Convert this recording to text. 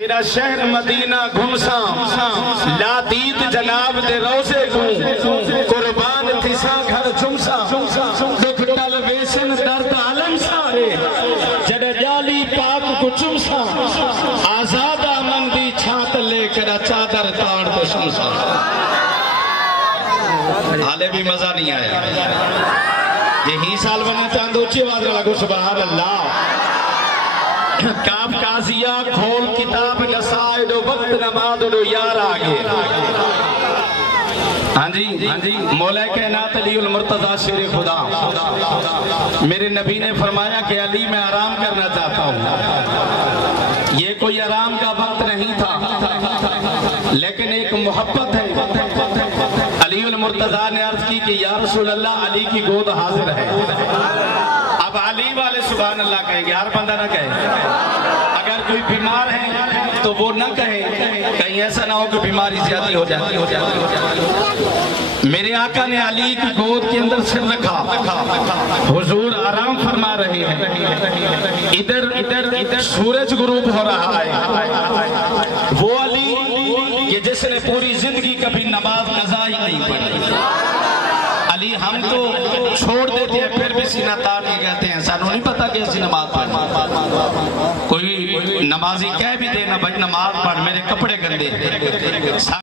तेरा शहर मदीना घुमसा लादीद जनाब दे रोजे को कुर्बान थिसा घर झुमसा दुख टल वेसन दर्द आलम सारे जड जाली पाक को चुमसा आजाद मन दी छात लेकर चादर ताड़ तो शमसा। हाले भी मजा नहीं आया जे ही साल बना चांद ऊंची आवाज लगो सुभान अल्लाह। काफ काजिया खोल किताब लसाइडो वक्त नमाज़ो यार आगे। हाँ जी मौला कायनात अलीउल मुर्तज़ा शेर खुदा मेरे नबी ने फरमाया कि अली मैं आराम करना चाहता हूँ। ये कोई आराम का वक्त नहीं था लेकिन एक मोहब्बत है। अलीउल मुर्तज़ा ने अर्ज की कि या रसूल अल्लाह अली की गोद हाजिर है। अब अली वाले सुभान अल्लाह कहेंगे, हर बंदा ना कहे। अगर कोई बीमार है तो वो ना कहे, कहीं ऐसा ना हो कि बीमारी ज्यादा हो जाती। मेरे आका ने अली की गोद के अंदर सिर रखा, हुजूर आराम फरमा रहे हैं। इधर इधर इधर सूरज गुरूब हो रहा है। वो अली कि जिसने पूरी जिंदगी कभी नमाज कज़ा ही नहीं पढ़ी। अली हम तो छोड़ देते हैं फिर भी सीना तान के कहते हैं सानू नहीं पता कि ऐसी नमाज पढ़। कोई नमाजी कह भी देना भाई नमाज पढ़, मेरे कपड़े गंदे।